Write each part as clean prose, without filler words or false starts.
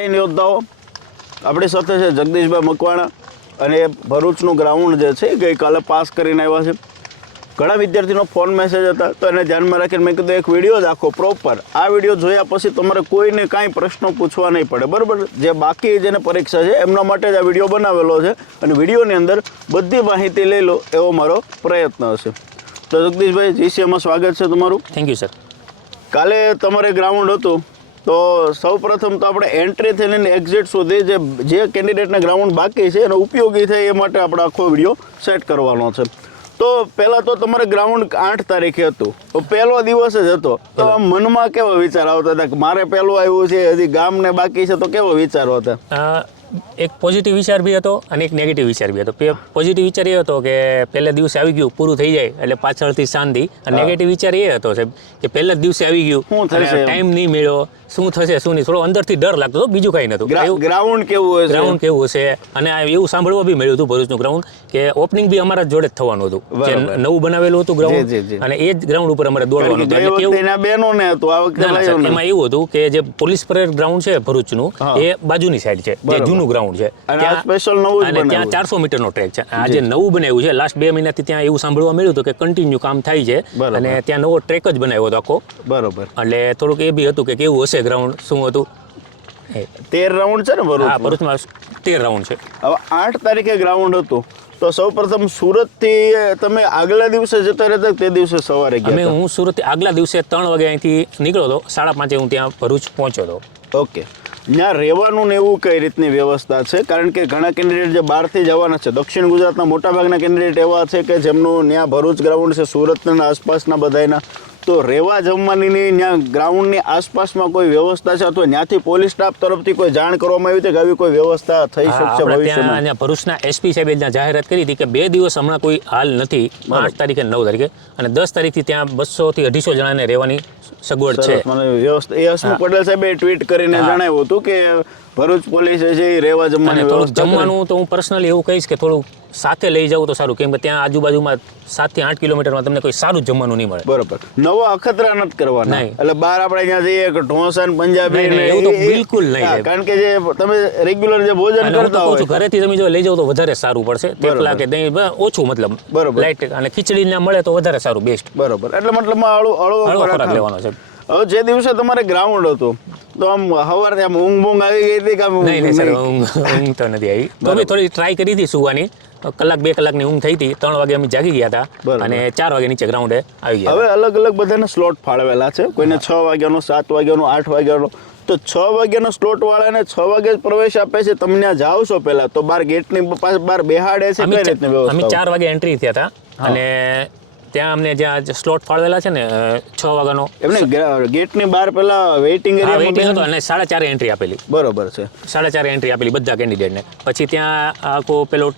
જય યોદ્ધાઓ આપણી સાથે છે જગદીશભાઈ મકવાણા અને ભરૂચનું ગ્રાઉન્ડ જે છે ગઈકાલે પાસ કરીને આવ્યા છે. ઘણા વિદ્યાર્થીનો ફોન મેસેજ હતા તો એને ધ્યાનમાં રાખીને મેં કીધું એક વિડીયો જ આખો પ્રોપર આ વિડીયો જોયા પછી તમારે કોઈને કાંઈ પ્રશ્નો પૂછવા નહીં પડે, બરાબર. જે બાકી જેને પરીક્ષા છે એમના માટે જ આ વિડીયો બનાવેલો છે અને વિડીયોની અંદર બધી માહિતી લઈ લો એવો મારો પ્રયત્ન હશે. તો જગદીશભાઈ જીસીએમાં સ્વાગત છે તમારું. Thank you sir. કાલે તમારે ગ્રાઉન્ડ હતું તો સૌ પ્રથમ તો આપણે એન્ટ્રીથી લઈને એક્ઝિટ સુધી જે કેન્ડિડેટના ગ્રાઉન્ડ બાકી છે એનો ઉપયોગી થાય એ માટે આપણે આખો વિડીયો સેટ કરવાનો છે. તો પહેલાં તો તમારે ગ્રાઉન્ડ 8 તારીખે હતું, તો પહેલો દિવસ જ હતો, તો મનમાં કેવો વિચાર આવતા હતા કે મારે પહેલું આવ્યું છે, હજી ગામને બાકી છે, તો કેવો વિચારો હતા? એક પોઝિટિવ વિચાર બી હતો અને એક નેગેટિવ વિચાર બી હતો. પોઝિટિવ વિચાર એ હતો કે પહેલા દિવસે આવી ગયું, પૂરું થઈ જાય એટલે પાછળથી શાંતિ. અને નેગેટિવ વિચાર એ હતો કે પહેલા જ દિવસે આવી ગયું, ટાઈમ નહીં મળ્યો, શું થશે શું નહીં, થોડો અંદરથી ડર લાગતો હતો, બીજું કાંઈ નહોતું. ગ્રાઉન્ડ કેવું હશે અને એવું સાંભળવા બી મળ્યું હતું ભરૂચનું ગ્રાઉન્ડ કે ઓપનિંગ બી અમારા જોડે જ થવાનું હતું, જે નવું બનાવેલું હતું ગ્રાઉન્ડ અને એ જ ગ્રાઉન્ડ ઉપર અમારે દોડવાનું હતું. એમાં એવું હતું કે જે પોલીસ પરેડ ગ્રાઉન્ડ છે ભરૂચનું એ બાજુની સાઈડ છે, જે જૂનું ગ્રાઉન્ડ છે, અને ત્યાં 400 મીટરનો ટ્રેક છે. આ જે નવું બનાવ્યું છે લાસ્ટ 2 મહિનાથી ત્યાં એવું સાંભળવા મળ્યું હતું કે કન્ટિન્યુ કામ થાય છે અને ત્યાં નવો ટ્રેક જ બનાવ્યો હતો આખો. બરોબર. એટલે થોડુંક એ બી હતું કે કેવું હશે ગ્રાઉન્ડ, શું હતું. 13 રાઉન્ડ છે ને ભરૂચમાં 13 રાઉન્ડ છે. હવે 8 તારીખે ગ્રાઉન્ડ હતું તો સૌ પ્રથમ સુરતથી તમે આગલા દિવસે જતા રહેતા તે દિવસે સવારે ગયા? હું સુરતથી આગલા દિવસે 3 વાગે અહીંથી નીકળ્યો હતો, 5:30 હું ત્યાં ભરૂચ પહોંચ્યો હતો. ઓકે. ત્યાં રહેવાનું ને એવું કઈ રીતની વ્યવસ્થા છે? કારણ કે ઘણા કેન્ડિડેટ જે બહારથી જવાના છે, દક્ષિણ ગુજરાતના મોટાભાગના કેન્ડિડેટ એવા છે કે જેમનું ત્યાં ભરૂચ ગ્રાઉન્ડ છે, સુરતના આસપાસના બધાના, તો રહેવા જમવાની ત્યાં ગ્રાઉન્ડની આસપાસમાં કોઈ વ્યવસ્થા છે અથવા ત્યાંથી પોલીસ સ્ટાફ તરફથી કોઈ જાણ કરવામાં આવી હતી કે આવી કોઈ વ્યવસ્થા થઈ શકશે ભવિષ્યમાં? ભરૂચના એસપી સાહેબે ત્યાં જાહેરાત કરી હતી કે 2 દિવસ હમણાં કોઈ હાલ નથી, 8 તારીખે 9 તારીખે, અને 10 તારીખથી ત્યાં 200 થી 250 જણાને રહેવાની સગવડ છે. એ હસમુખ પટેલ સાહેબે ટ્વીટ કરીને જણાવ્યું હતું કે ભરૂચ પોલીસ છે એ રહેવા જમવાની વ્યવસ્થા. જમવાનું તો હું પર્સનલી એવું કહીશ કે થોડું સાથે લઈ જાવ તો સારું, કેમ કે ત્યાં આજુબાજુમાં 7 થી 8 કિલોમીટરમાં તમને કોઈ સારું જમવાનું નહીં મળે. બરોબર. નવો અખતરા નથી કરવાના, એટલે બહાર આપણે અહીંયા જઈએ કે ઢોસા ને પંજાબી એવું તો બિલકુલ નહીં. કારણ કે જે તમે રેગ્યુલર જે ભોજન કરતા હોય ઘરેથી તમે જો લઈ જાવ તો વધારે સારું પડશે. થેપલા કે દહીં ઓછું, મતલબ બરોબર, લાઈટ, અને ખીચડી ના મળે તો વધારે સારું, બેસ્ટ. બરોબર. એટલે મતલબમાં હળવો ખોરાક લેવાનો છે. હવે જે દિવસે તમારે ગ્રાઉન્ડ હતું તો આમ સવારથી આમ ઊંઘ આવી ગઈ હતી કે? નહીં સર, ઊંઘ તો નથી આવી. તો બી થોડી ટ્રાય કરી હતી સુવાની, 1-2 કલાકની ઊંઘ થઈ હતી. 3 વાગે અમે જાગી ગયા હતા અને 4 વાગે નીચે ગ્રાઉન્ડે આવી ગયા. હવે અલગ અલગ બધાને સ્લોટ ફાળવેલા છે, કોઈને 6 વાગ્યાનો, 7 વાગ્યાનો, 8 વાગ્યાનો. તો 6 વાગ્યાનો સ્લોટ વાળાને 6 વાગે જ પ્રવેશ આપે છે? તમે ત્યાં જાઓ છો પહેલા તો બહાર ગેટની બહાર બેહાડે છે? કઈ રીતની વ્યવસ્થા? અમે 4 વાગે એન્ટ્રી થયા હતા અને ત્યાં અમને જ્યાં સ્લોટ ફાળવેલા છે ને 6 વાગ્યાનો, એમને ગેટની બહાર પેલા વેઇટિંગ એરિયા હતો અને 4:30 એન્ટ્રી આપેલી. બરોબર છે. 4:30 એન્ટ્રી આપેલી બધા કેન્ડિડેટને. પછી ત્યાં આખો પેલો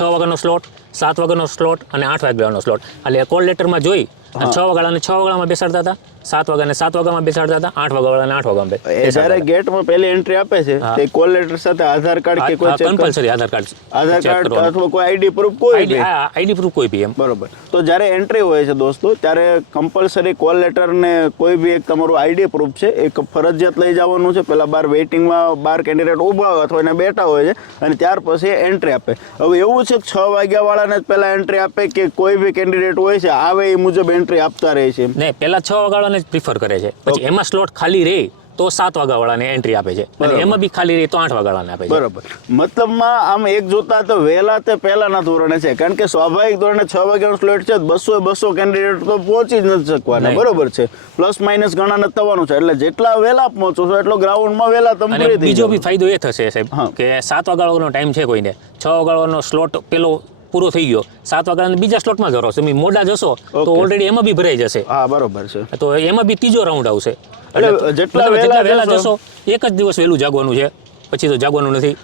6 વાગ્યાનો સ્લોટ, 7 વાગ્યાનો સ્લોટ અને 8 વાગ્યાનો સ્લોટ. એટલે કોલ લેટરમાં જોઈ 6 વાગ્યાને 6 વાગ્યામાં બેસાડતા હતા, 7 વાગ્યાને 7 વાગ્યામાં બેસાડતા હતા, 8 વાગ્યાને 8 વાગ્યામાં. જ્યારે ગેટમાં પહેલી એન્ટ્રી આપે છે તે કોલ લેટર સાથે આધાર કાર્ડ કે કોઈ કમ્પલસરી આધાર કાર્ડ અથવા કોઈ આઈડી પ્રૂફ, કોઈ આઈડી પ્રૂફ કોઈ બી એમ. બરોબર. તો જ્યારે એન્ટ્રી હોય છે દોસ્તો ત્યારે કમ્પલસરી કોલ લેટર ને કોઈ બી એક તમારું આઈડી પ્રૂફ છે એક ફરજિયાત લઈ જવાનું છે. પેલા બાર વેઇટિંગમાં 12 કેન્ડિડેટ ઊભા હોય અથવા એને બેઠા હોય છે અને ત્યાર પછી એન્ટ્રી આપે. હવે એવું છે કે 6 વાગ્યા વાળાને જ પહેલા એન્ટ્રી આપે કે કોઈ બી કેન્ડિડેટ હોય છે આવે એ મુજબ એન્ટ્રી આપતા રહે છે? નહીં, પહેલા 6 વાગ્યાવાળાને જ પ્રિફર કરે છે, પછી એમાં સ્લોટ ખાલી રહે તો 7 વાગ્યાવાળાને એન્ટ્રી આપે છે અને એમાં બી ખાલી રહે તો 8 વાગ્યાવાળાને આપે છે. બરોબર. મતલબમાં આમ એક જોતા તો વહેલા તે પહેલાના ધોરણે છે, કારણ કે સ્વાભાવિક ધોરણે 6 વાગ્યાનો સ્લોટ છે, 200 કેન્ડિડેટ તો પહોંચી જ નથી શકવાના. બરોબર છે. પ્લસ માઇનસ ઘણા નથી થવાનું છે, એટલે જેટલા વહેલા પહોંચો છો એટલો ગ્રાઉન્ડમાં વહેલા તમે ફ્રી થઈ જાવ. બીજો બી ફાયદો એ થશે સાહેબ કે 7 વાગ્યાનો ટાઈમ છે કોઈને, 6 વાગ્યાનો સ્લોટ પેલો પૂરો થઈ ગયો, 7 વાગ્યાના બીજા સ્લોટમાં જરો, તમે મોડા જશો તો ઓલરેડી એમાં બી ભરાઈ જશે. હા, બરોબર છે. તો એમાં બી ત્રીજો રાઉન્ડ આવશે. એટલે જેટલા વહેલા જશો, એક જ દિવસ વહેલું જાગવાનું છે, પછી તો જાગવાનું નથી.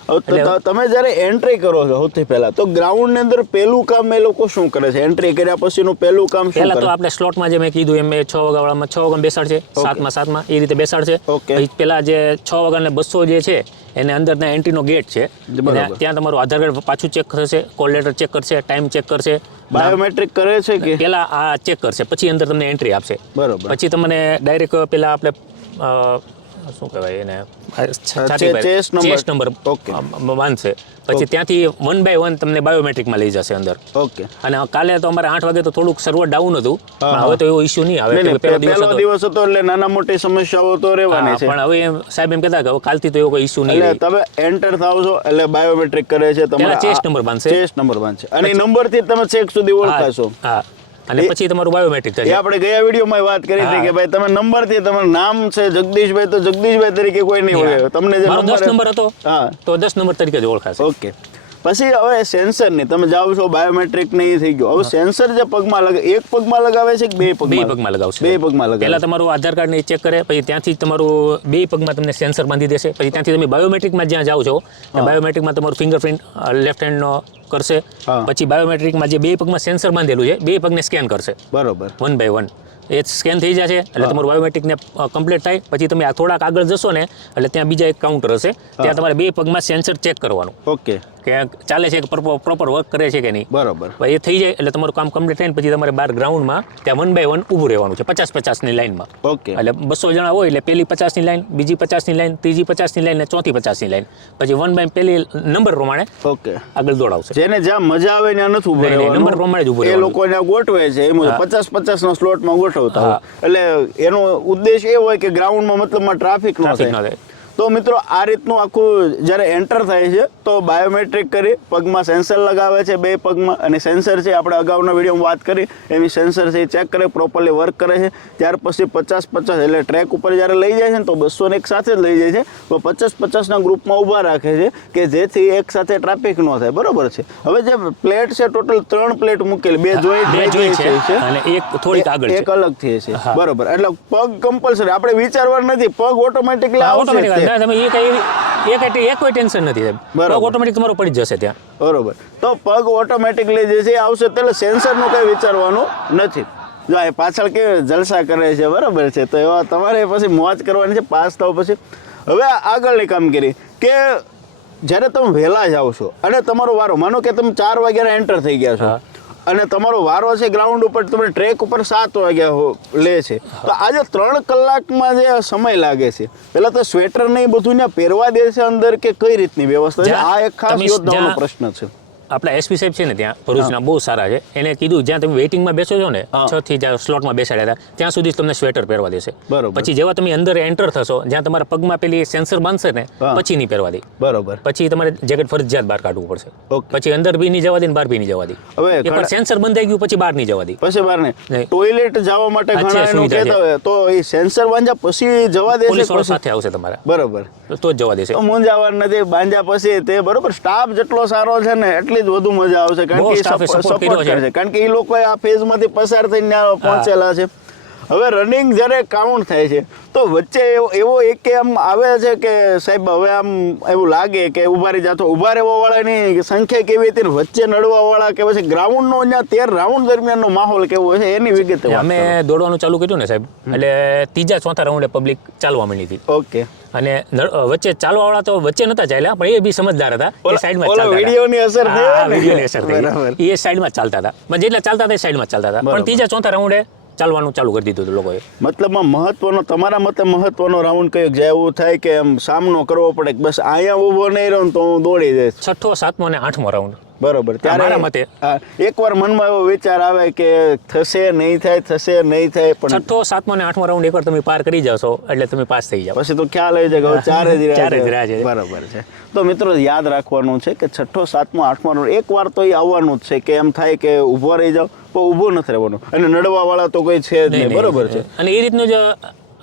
તમે જ્યારે એન્ટ્રી કરો છો સૌથી પહેલા તો ગ્રાઉન્ડની અંદર પહેલું કામ એ લોકો શું કરે છે? એન્ટ્રી કર્યા પછીનું પહેલું કામ શું કરે? પહેલા તો આપણે સ્લોટમાં જે મેં કીધું એમ 6 વાગ્યાવાળામાં 6 વાગ્યામાં બેસાડશે, 7માં એ રીતે બેસાડશે. પેલા જે 6 વાગ્યાને 200 જે છે એને અંદરના એન્ટ્રીનો ગેટ છે, ત્યાં તમારું આધાર કાર્ડ પાછું ચેક કરશે, કોલ લેટર ચેક કરશે, ટાઈમ ચેક કરશે, બાયોમેટ્રિક કરે છે કે પેલા આ ચેક કરશે, પછી અંદર તમને એન્ટ્રી આપશે. બરોબર. પછી તમને ડાયરેક્ટ પેલા આપણે શું કહેવાય એને chest number. Chest number Okay. બાંધશે પછી ત્યાંથી 1 by 1 તમને બાયોમેટ્રિકમાં લઈ જશે અંદર. ઓકે. અને કાલે તો અમારે 8 વાગે તો થોડુંક સર્વર ડાઉન હતું, હા, પણ હવે તો એવો ઇશ્યુ નહીં આવે. નહીં, કે પહેલો દિવસ પહેલો હતો. દિવસ હતો એટલે નાના મોટી સમસ્યાઓ તો રહેવાની હા, છે. પણ હવે સાહેબ એમ કહેતા કે હવે કાલથી તો એવો કોઈ ઇશ્યુ નહીં એટલે રહે. તમે એન્ટર થાવ છો એટલે બાયોમેટ્રિક કરે છે પહેલા ચેસ્ટ નંબર બાંધશે. ચેસ્ટ નંબર બાંધશે અને નંબરથી તમે ચેક સુધી ઓળખાશો. હા, અને પછી તમારું બાયોમેટ્રિક એ થશે. આપણે ગયા વિડીયોમાં વાત કરી હતી કે ભાઈ તમે નંબરથી તમારું નામ છે જગદીશભાઈ, તો જગદીશભાઈ તરીકે કોઈ નહીં હોય. તમને જે મારો 10 નંબર હતો હા, તો 10 નંબર તરીકે જ ઓળખાશે. ઓકે. પછી હવે સેન્સરની તમે જાઓ છો બાયોમેટ્રિક ને થઈ ગયો. હવે સેન્સર જે પગમાં એક પગમાં લગાવે છે કે બે બે પગમાં? પગમાં લગાવશે. બે પગમાં લગાવે. પહેલા તમારું આધાર કાર્ડ ને ચેક કરે, પછી ત્યાંથી તમારું બે પગમાં તમને સેન્સર બાંધી દેશે. પછી ત્યાંથી તમે બાયોમેટ્રિકમાં જ્યાં જાઓ છો બાયોમેટ્રિકમાં તમારું ફિંગરપ્રિન્ટ લેફ્ટ હેન્ડનો કરશે. હા. પછી બાયોમેટ્રિકમાં જે બે પગમાં સેન્સર બાંધેલું છે બે પગને સ્કેન કરશે બરોબર. 1 by 1. એ સ્કેન થઈ જશે એટલે તમારું બાયોમેટ્રિકને કમ્પ્લીટ થાય. પછી તમે આ થોડાક આગળ જશો ને એટલે ત્યાં બીજા એક કાઉન્ટર હશે, ત્યાં તમારે બે પગમાં સેન્સર ચેક કરવાનું ઓકે. કે ચાલે છે કે પ્રોપર વર્ક કરે છે કે નહીં. બરોબર. એ થઈ જાય એટલે તમારું કામ કમ્પ્લીટ થાય ને પછી તમારે બહાર ગ્રાઉન્ડમાં ત્યાં 1 by 1 ઊભું રહેવાનું છે 50-50ની લાઈનમાં. ઓકે. એટલે 200 જણા હોય એટલે પહેલી 50ની લાઈન, બીજી 50ની લાઈન, ત્રીજી 50ની લાઈન ને ચોથી 50ની લાઈન. પછી 1 by પહેલી નંબર પ્રમાણે ઓકે. આગળ દોડાવશે. જેને જ્યાં મજા આવે ત્યાં નથી ઉભું નહીં, નહીં, રહેવાનું. નંબર પ્રમાણે જ ઊભું એ રહેવાનું. લોકો ત્યાં ગોઠવે છે એ મુજબ 50-50 ના સ્લોટમાં ગોઠવતા હોય. એટલે એનો ઉદ્દેશ એ હોય કે ગ્રાઉન્ડમાં મતલબમાં ટ્રાફિક ન ટ્રાફિક ન થાય. થાય. તો મિત્રો આ રીતનું આખું જ્યારે એન્ટર થાય છે તો બાયોમેટ્રિક કરી પગમાં સેન્સર લગાવે છે બે પગમાં, અને સેન્સર છે આપણે અગાઉના વિડીયોમાં વાત કરી એવી સેન્સર છે એ ચેક કરે, પ્રોપરલી વર્ક કરે છે. ત્યાર પછી 50-50 એટલે ટ્રેક ઉપર જ્યારે લઈ જાય છે ને તો 200 એક સાથે જ લઈ જાય છે. તો 50-50ના ગ્રુપમાં ઊભા રાખે છે કે જેથી એક સાથે ટ્રાફિક ન થાય. બરોબર છે. હવે જે પ્લેટ છે ટોટલ 3 પ્લેટ મૂકેલી, બે જોઈન્ટ છે અને એક થોડીક આગળ છે. એક અલગથી છે. બરોબર. એટલે પગ કમ્પલસરી, આપણે વિચારવાનું નથી, પગ ઓટોમેટિકલી આવશે જ તે. તમે એ કોઈ ટેન્શન નથી સાહેબ. બરાબર. પગ ઓટોમેટિક તમારો પડી જ જશે ત્યાં. બરોબર. તો પગ ઓટોમેટિકલી જે છે એ આવશે, એટલે સેન્સરનું કંઈ વિચારવાનું નથી. જો એ પાછળ કે જલસા કરે છે, બરાબર છે. તો એવા તમારે પછી મોજ કરવાની છે પાસ થાવ પછી. હવે આગળની કામગીરી કે જ્યારે તમે વહેલા જાઓ છો અને તમારો વારો, માનો કે તમે 4 વાગ્યાના એન્ટર થઈ ગયા છો અને તમારો વારો છે ગ્રાઉન્ડ ઉપર, તમે ટ્રેક ઉપર 7 વાગ્યા લે છે, તો આજે 3 કલાકમાં જે સમય લાગે છે, પેલા તો સ્વેટર ને એ બધું ત્યાં પહેરવા દે છે અંદર કે કઈ રીતની વ્યવસ્થા છે? આ એક ખાસ યોદ્ધાનો પ્રશ્ન છે. આપણા એસપી સાહેબ છે ને ત્યાં ભરૂચના બહુ સારા છે. એને કીધું જ્યાં તમે વેઇટિંગમાં બેસો છો ને 6 થી જ્યાં સ્લોટમાં બેસાડ્યા હતા ત્યાં સુધી તમને સ્વેટર પહેરવા દેશે. બરોબર. પછી જેવા તમે અંદર એન્ટર થશો જ્યાં તમારા પગમાં પેલી સેન્સર બાંધશે ને પછી નહીં પહેરવા દે. બરોબર. પછી તમારે જેકેટ ફરજિયાત બહાર કાઢવું પડશે. ઓકે. પછી અંદર બી નહીં જવા દે ને બહાર બી નહીં જવા દે. હવે એકવાર સેન્સર બંધાઈ ગયું પછી બહાર નહીં જવા દે. પછી બહાર ને ટોયલેટ જવા માટે ઘણા એનું કહેતા હોય તો એ સેન્સર બાંધ્યા પછી જવા દે છે? પોલીસ વાળો સાથે આવશે તમારા, બરોબર. તો જ જવા દેશે. તો મૂંઝાવાનું નથી, બાંધ્યા પછી તે બરોબર. સ્ટાફ જેટલો સારો છે ને એટલી જ વધુ મજા આવશે, કારણ કે સપોર્ટ કરે છે, કારણ કે એ લોકો આ ફેઝમાંથી પસાર થઈને પહોંચેલા છે. હવે રનિંગ જ્યારે કાઉન્ટ થાય છે તો વચ્ચે એવો એક આમ આવે છે કે સાહેબ હવે આમ એવું લાગે કે ઉભા રહી જાતો, ઉભા રહેવા વાળાની સંખ્યા કેવી હતી, વચ્ચે નડવા વાળા કે પછી ગ્રાઉન્ડનો અહીંયા 13 રાઉન્ડ દરમિયાનનો માહોલ કેવો છે એની વિગત અમે દોડવાનું ચાલુ કર્યું ને સાહેબ, એટલે 3-4 રાઉન્ડે પબ્લિક ચાલવા માંડી હતી. ઓકે. અને વચ્ચે ચાલવા વાળા તો વચ્ચે નતા ચાલ્યા, પણ એ બી સમજદાર હતા. એ સાઈડમાં ચાલતા હતા. વિડીયોની અસર થઈ ને? વિડીયોની અસર થઈ. એ સાઈડમાં ચાલતા હતા, પણ જેટલા ચાલતા હતા એ સાઈડમાં ચાલતા હતા. પણ 3-4 રાઉન્ડે ચાલવાનું ચાલુ કરી દીધું હતું લોકોએ. મતલબમાં મહત્વનો, તમારા મતે મહત્વનો રાઉન્ડ કયો જે એવું થાય કે એમ સામનો કરવો પડે કે બસ અહીંયા ઊભો નહીં રહું તો હું દોડી જઈશ? 6ઠો, 7મો અને 8મો રાઉન્ડ. બરોબર. મારા મતે એકવાર મનમાં એવો વિચાર આવે કે થશે નહીં થાય, થશે નહીં થાય, પણ 6ઠો, 7મો અને 8મો રાઉન્ડ એકવાર તમે પાર કરી જશો એટલે તમે પાસ થઈ જાવ. પછી તો ખ્યાલ આવી જાય કે ચારે જ રહ્યા છે. બરોબર છે. તો મિત્રો યાદ રાખવાનું છે કે 6ઠો, 7મો, 8મો રાઉન્ડ એકવાર તો એ આવવાનું જ છે કે એમ થાય કે ઊભો રહી જાવ, પણ ઊભો નથી રહેવાનું, અને નડવા વાળા તો કોઈ છે જ નહીં. બરોબર છે. અને એ રીતનું જ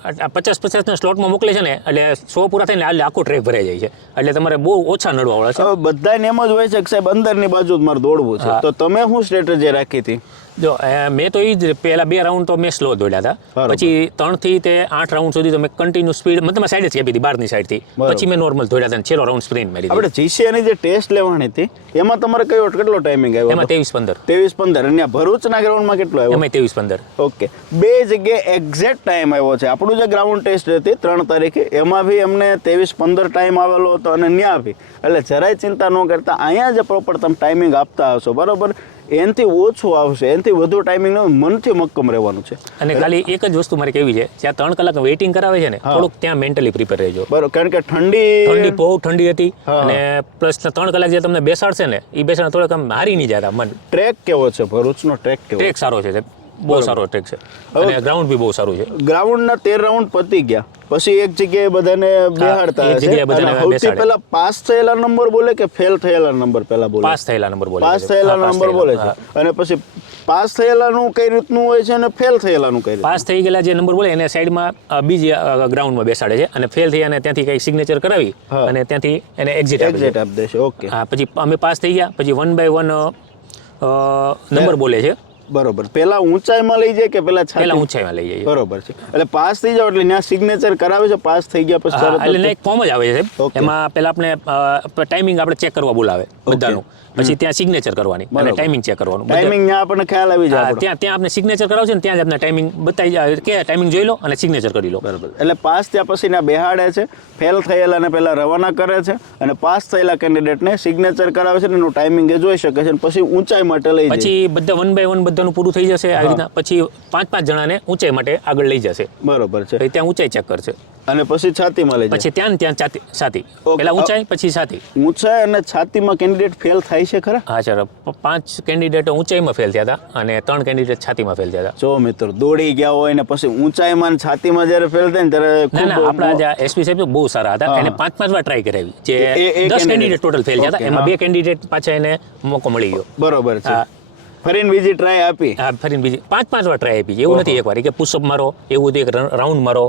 50-50 સ્લોટમાં મોકલે છે ને એટલે 100 પૂરા થઈને એટલે આખો ટ્રેક ભરાઈ જાય છે, એટલે તમારે બહુ ઓછા નડવા વાળા છે. બધાને એમ જ હોય છે કે સાહેબ અંદરની બાજુ જ મારે દોડવું છે, તો તમે શું સ્ટ્રેટેજી રાખી હતી? જો મેં તો એ જ પહેલા 2 રાઉન્ડ તો મેં સ્લો દોડ્યા હતા, પછી 3 થી તે 8 રાઉન્ડ સુધી તો મેં કન્ટિન્યુ સ્પીડ મતલબ સાઈડ જ કેપી હતી, બહારની સાઈડથી. પછી મેં નોર્મલ દોડ્યા હતા, છેલ્લો રાઉન્ડ સ્પ્રિન્ટ મારી. આપણે જીસીએની જે ટેસ્ટ લેવાની હતી એમાં તમારે કેટલો ટાઈમિંગ આવ્યો? એમાં 23:15. 23:15. અને ભરૂચના ગ્રાઉન્ડમાં કેટલો આવ્યો? એમાં 23:15. ઓકે. 2 જગ્યાએ એક્ઝેક્ટ ટાઈમ આવ્યો છે. આપણું જે ગ્રાઉન્ડ ટેસ્ટ હતી 3 તારીખે એમાં બી અમને 23:15 ટાઈમ આવેલો હતો, અને ત્યાં બી એટલે જરાય ચિંતા ન કરતા અહીંયા જે પ્રોપર તમે ટાઈમિંગ આપતા હશો, બરોબર, એનાથી ઓછું આવશે, એનાથી વધુ ટાઈમિંગ મનથી મક્કમ રહેવાનું છે. અને ખાલી એક જ વસ્તુ મારે કેવી છે, જ્યાં 3 કલાક વેઇટિંગ કરાવે છે ને, થોડુંક ત્યાં મેન્ટલી પ્રિપેર રહેજો. બરોબર, કારણ કે ઠંડી બહુ ઠંડી હતી અને પ્લસ 3 કલાક જે તમને બેસાડશે ને એ બેસાડ થોડોક આમ હારી નહીં જતા મન. ટ્રેક કેવો છે ભરૂચનો? ટ્રેક સારો છે, બહુ સારો ટ્રેક છે અને ગ્રાઉન્ડ બી બહુ સારું છે. ગ્રાઉન્ડના 13 રાઉન્ડ પતી ગયા પછી એક જગ્યાએ બધાને બેહાડતા હશે. સૌથી પહેલા પાસ થયેલા નંબર બોલે કે ફેલ થયેલા નંબર પહેલા બોલે? પાસ થયેલા નંબર બોલે. પાસ થયેલા નંબર બોલે છે. અને પછી પાસ થયેલાનું કઈ રીતનું હોય છે અને ફેલ થયેલાનું કઈ રીતનું? પાસ થઈ ગયેલા જે નંબર બોલે એને સાઈડમાં બીજી ગ્રાઉન્ડમાં બેસાડે છે અને ફેલ થઈ અને ત્યાંથી કઈ સિગ્નેચર કરાવી અને ત્યાંથી એને એક્ઝિટ આપી દેશે. ઓકે. હા, પછી અમે પાસ થઈ ગયા પછી 1 by 1 નંબર બોલે છે. બરોબર. પેલા ઊંચાઈમાં લઈ જાય કે પેલા ઊંચાઈમાં લઈ જાય? બરોબર છે. એટલે પાસ થઈ જાવ એટલે ત્યાં સિગ્નેચર કરાવે છે પાસ થઈ ગયા પછી? એટલે એક ફોર્મ જ આવે છે, એમાં પેલા આપણે ટાઈમિંગ આપણે ચેક કરવા બોલાવે બધાનું, પછી ત્યાં સિગ્નેચર કરવાની અને ટાઈમિંગ ચેક કરવાનું. ટાઈમિંગ ત્યાં આપણને ખ્યાલ આવી જાય. ત્યાં આપણે સિગ્નેચર કરાવશે ને ત્યાં જ આપણે ટાઈમિંગ બતાવી જાય કે ટાઈમિંગ જોઈ લો અને સિગ્નેચર કરી લો. બરાબર. એટલે પાસ ત્યાં પછી ત્યાં બેહાડે છે, ફેલ થયેલાને પહેલા રવાના કરે છે અને પાસ થયેલા કેન્ડિડેટને સિગ્નેચર કરાવે છે ને એનું ટાઈમિંગ એ જોઈ શકે છે અને પછી ઊંચાઈ માટે લઈ જાય. પછી બધા 1 by 1 બધાનું પૂરું થઈ જશે આવી રીતના. પછી 5-5 જણાને ઊંચાઈ માટે આગળ લઈ જશે. બરોબર છે. ત્યાં ઊંચાઈ ચેક કરશે અને પછી છાતીમાં લઈ જાય. પછી ત્યાં છાતી, પહેલા ઊંચાઈ પછી છાતી. ઊંચાઈ અને છાતીમાં કેન્ડિડેટ ફેલ થાય છે ખરા? હા સર, 5 કેન્ડિડેટ ઊંચાઈમાં ફેલ થયા હતા અને 3 કેન્ડિડેટ છાતીમાં ફેલ થયા હતા. જો મિત્રો, દોડી ગયા હોય ને પછી ઊંચાઈમાં અને છાતીમાં જ્યારે ફેલ થાય ને ત્યારે ના, આપણા જે એસપી સાહેબ બહુ સારા હતા, એને 5-5 વાર ટ્રાય કરાવી. જે 10 કેન્ડિડેટ ટોટલ ફેલ થયા હતા, એમાં 2 કેન્ડિડેટ પાછા એને મોકો મળી ગયો. બરોબર છે. ફરીને બીજી ટ્રાય આપી? હા, ફરીને બીજી 5-5 વાર ટ્રાય આપી. એવું નથી એકવાર કે પુશઅપ મારો, એવું એક રાઉન્ડ મારો.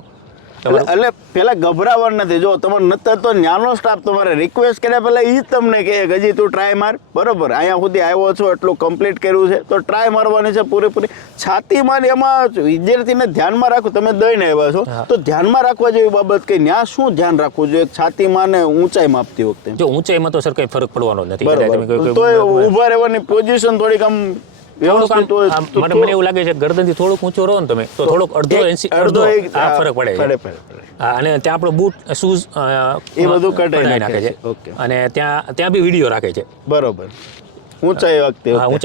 એટલે પેલા ગભરાવાનું નથી. જો તમારે નતર તો ન્યાનો સ્ટાફ તમારે રિક્વેસ્ટ કર્યા પહેલા એ તમને કહે કે હજી તું ટ્રાય માર. બરોબર, અહીંયા સુધી આવ્યો છો, એટલું કમ્પ્લીટ કર્યું છે તો ટ્રાય મારવાની છે પૂરેપૂરી. છાતીમાં એમાં વિદ્યાર્થીને ધ્યાનમાં રાખો. તમે દઈને આવ્યા છો તો ધ્યાનમાં રાખવા જેવી બાબત કે ત્યાં શું ધ્યાન રાખવું જોઈએ છાતીમાં ને ઊંચાઈ માપતી વખતે? જો ઊંચાઈમાં તો સર કઈ ફરક પડવાનો નથી. તો ઊભા રહેવાની પોઝિશન થોડીક આમ મને એવું લાગે છે ગરદનથી થોડુંક ઊંચો રહો ને તમે તો થોડોક અડધો ફરક પડે. અને ત્યાં આપણો બૂટ, શૂઝ એ બધું કઢાઈ નાખે છે અને ત્યાં બી વિડીયો રાખે છે. બરોબર. ઊંચાઈ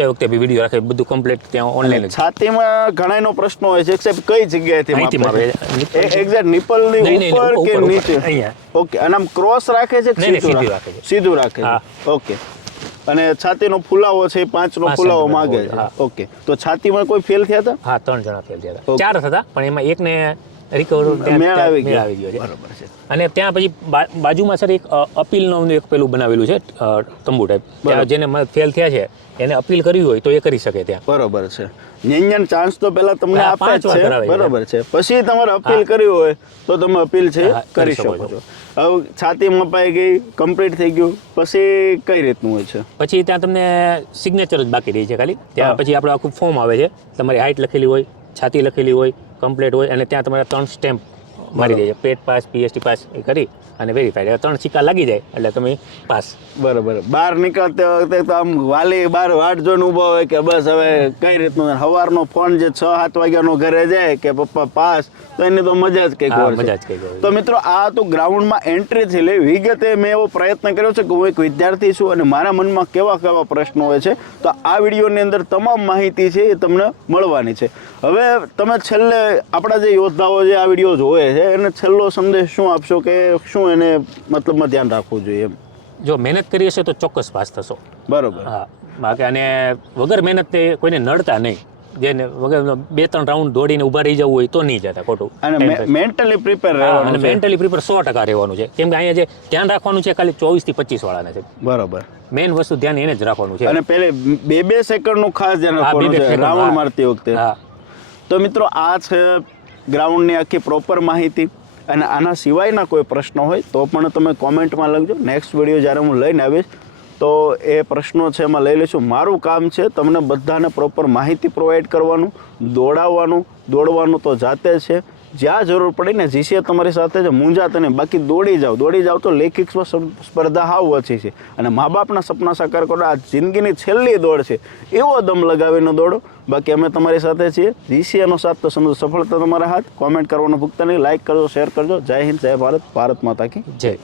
વખતે બી વિડીયો રાખે, બધું કમ્પ્લીટ ત્યાં ઓનલાઈન. છાતીમાં ઘણાનો પ્રશ્ન હોય છે સાહેબ, કઈ જગ્યાએથી માપે? એક્ઝેક્ટ નિપલ ની ઉપર કે નીચે? અહીંયા. ઓકે. અને આમ ક્રોસ રાખે છે કે સીધું રાખે છે? ઓકે. અને છાતીનો ફુલાવો છે 5 નો ફુલાવો માંગે છે. ઓકે. તો છાતીમાં કોઈ ફેલ થયા હતા? હા, 3 જણા ફેલ થયા હતા. 4 હતા પણ એમાં એકને રિકવર મેળ આવી ગયો છે. બરાબર છે. અને ત્યાં પછી બાજુમાં સર એક અપીલનું એક પેલું બનાવેલું છે તંબુ ટાઈપ, જેને ફેલ થયા છે એને અપીલ કરવી હોય તો એ કરી શકે ત્યાં. બરોબર છે. ન્યાન ચાન્સ તો પહેલા તમને આપે જ છે. બરોબર છે. પછી તમારે અપીલ કરવી હોય તો તમે અપીલ છે કરી શકો છો. હવે છાતી મપાઈ ગઈ, કમ્પ્લીટ થઈ ગયું, પછી કઈ રીતનું હોય છે? પછી ત્યાં તમને સિગ્નેચર જ બાકી રહી છે ખાલી. ત્યાં પછી આપણું આખું ફોર્મ આવે છે, તમારી હાઇટ લખેલી હોય, છાતી લખેલી હોય, કમ્પ્લીટ હોય અને ત્યાં તમારે 3 સ્ટેમ્પ મારી દે છે. પેટ પાસ, પીએસટી પાસ એ કરી અને વેરીફાઈડ. 3 સિક્કા લાગી જાય એટલે તમે પાસ. બરોબર. બહાર નીકળતે વખતે તો આમ વાલી બહાર વાટ જોઈને ઊભો હોય કે બસ હવે કઈ રીતનું. સવારનો ફોન જે 6-7 વાગ્યાનો ઘરે જાય કે પપ્પા પાસ, તો એની તો મજા જ કંઈક હોય છે. તો મિત્રો, આ તો ગ્રાઉન્ડમાં એન્ટ્રી થી લઈ વિગતે મેં એવો પ્રયત્ન કર્યો છે કે હું એક વિદ્યાર્થી છું અને મારા મનમાં કેવા પ્રશ્નો હોય છે, તો આ વિડીયોની અંદર તમામ માહિતી છે એ તમને મળવાની છે. હવે તમે છેલ્લે આપણા જે યોદ્ધાઓ જે આ વિડીયો જોવે છે એને છેલ્લો સંદેશ શું આપશો કે શું એને મતલબમાં ધ્યાન રાખવું જોઈએ? જો મહેનત કરી હશે તો ચોક્કસ પાસ થશો. બરોબર. હા, બાકી અને વગર મહેનત કોઈને નડતા નહીં. જેને વગર 2-3 રાઉન્ડ દોડીને ઊભા રહી જવું હોય તો નહીં જતા, ખોટું. અને મેન્ટલી પ્રિપેર રહેવાનું. અને મેન્ટલી પ્રિપેર 100% રહેવાનું છે. કેમ કે અહીંયા જે ધ્યાન રાખવાનું છે ખાલી 24 થી 25 વાળાને છે. બરોબર. મેઇન વસ્તુ ધ્યાન એને જ રાખવાનું છે. અને પહેલે 2 સેકન્ડનું ખાસ ધ્યાન રાખવાનું છે રાઉન્ડ મારતી વખતે. તો મિત્રો, આ છે ગ્રાઉન્ડની આખી પ્રોપર માહિતી. અને આના સિવાયના કોઈ પ્રશ્નો હોય તો પણ તમે કોમેન્ટમાં લખજો. નેક્સ્ટ વિડીયો જ્યારે હું લઈને આવીશ તો એ પ્રશ્નો છે એમાં લઈ લઈશું. મારું કામ છે તમને બધાને પ્રોપર માહિતી પ્રોવાઈડ કરવાનું, દોડવાનું તો જાતે છે. જ્યાં જરૂર પડે ને જીસીએ તમારી સાથે જ મૂંઝાત નહીં. બાકી દોડી જાઓ તો લેખિત સ્પર્ધા હાવ ઓછી છે. અને મા બાપના સપના સાકાર કરો, આ જિંદગીની છેલ્લી દોડ છે, એવો દમ લગાવીને દોડો. બાકી અમે તમારી સાથે છીએ. જીસીએનો સાથ તો સમજો, સફળતા તમારા હાથ. કોમેન્ટ કરવાનું ભૂલતા નહીં. લાઈક કરજો, શેર કરજો. જય હિન્દ, જય ભારત, ભારત માતા કી જય.